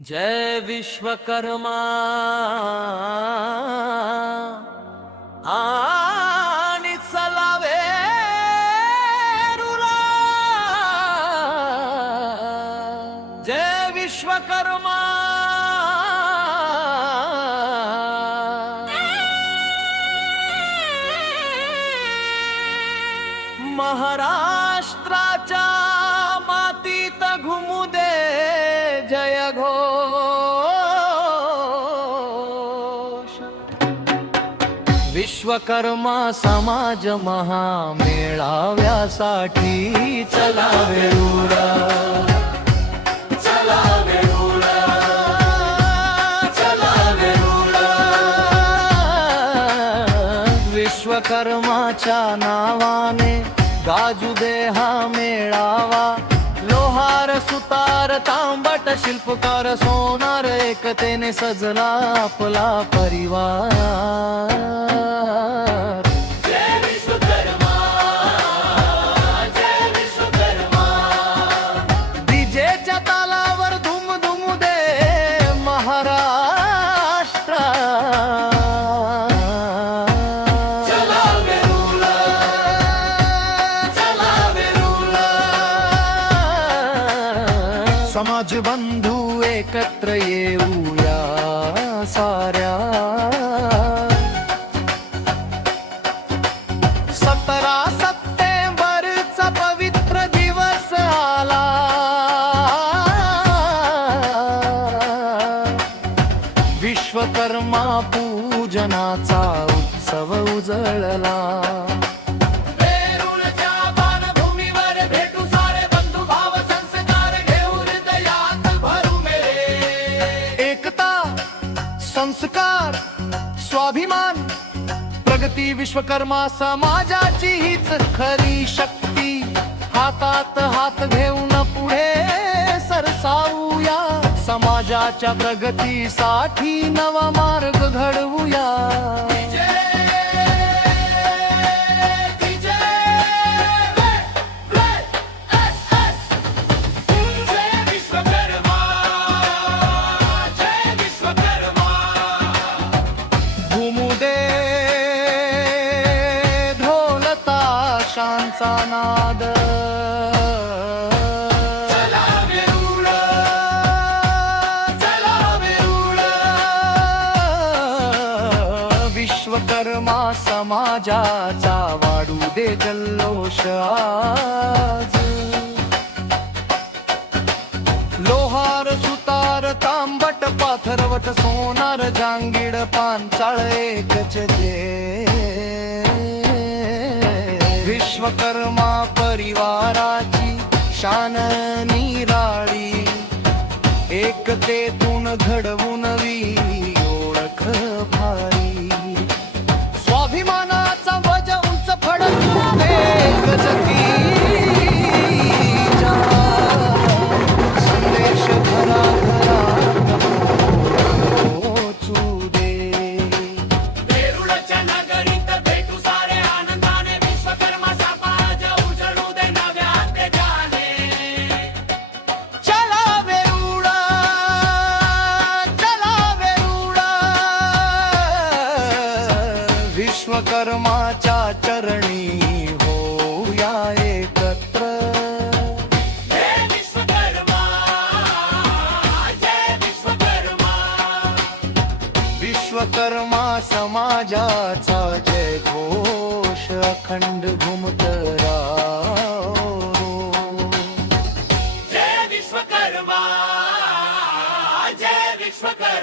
जय विश्वकर्मा आणि चलावे रुला। जय विश्वकर्मा महाराष्ट्राच्या मातीत घुमू दे जय घोष। विश्वकर्मा समाज महामेळाव्यासाठी चलावे रुला। चलावे रुला, चलावे रुला। विश्वकर्माच्या नावाने गाजू दे हा मेळावा। लोहार सुतार तांबट शिल्पकार सोनार एकतेने सजला आपला परिवार। जय विश्वकर्मा, जय विश्वकर्मा। डीजेच्या तालावर धूम धूम दे महाराष्ट्र। समाज बंधू एकत्र येऊया साऱ्या। 17 सप्टेंबरचा पवित्र दिवस आला। विश्वकर्मा पूजनाचा उत्सव उजळला। संस्कार स्वाभिमान प्रगती विश्वकर्मा समाजाची हीच खरी शक्ती। हातात हात घेऊन पुढे सरसावूया। समाजाच्या प्रगतीसाठी नवा मार्ग घडवूया। ढोलताशांचा नाद चलावे रुला, चलावे रुला। विश्वकर्मा समाजाचा वाढू दे जल्लोष आज। लोहार सुतार तांबट पाथरवट सोनार जांगीड पांचाळ एकच जे। विश्वकर्मा परिवाराची शान निराळी। एकतेतून घडवून नवी ओळख भारी। स्वाभिमानाचा ध्वज उंच फडकू दे गजकीचा। संदेश घराघरात पोहोचू दे। वेरूळच्या नगरीत भेटू सारे आनंदाने। विश्वकर्मा समाज उजळू दे नव्या तेजाने। चलावे रुला, चलावे रुला। विश्वकर्माच्या चरणी होऊया एकत्र। जय विश्वकर्मा, जय विश्वकर्मा। विश्वकर्मा समाजाचा जय घोष अखंड घुमत राहो। जय विश्वकर्मा, जय विश्वकर्मा।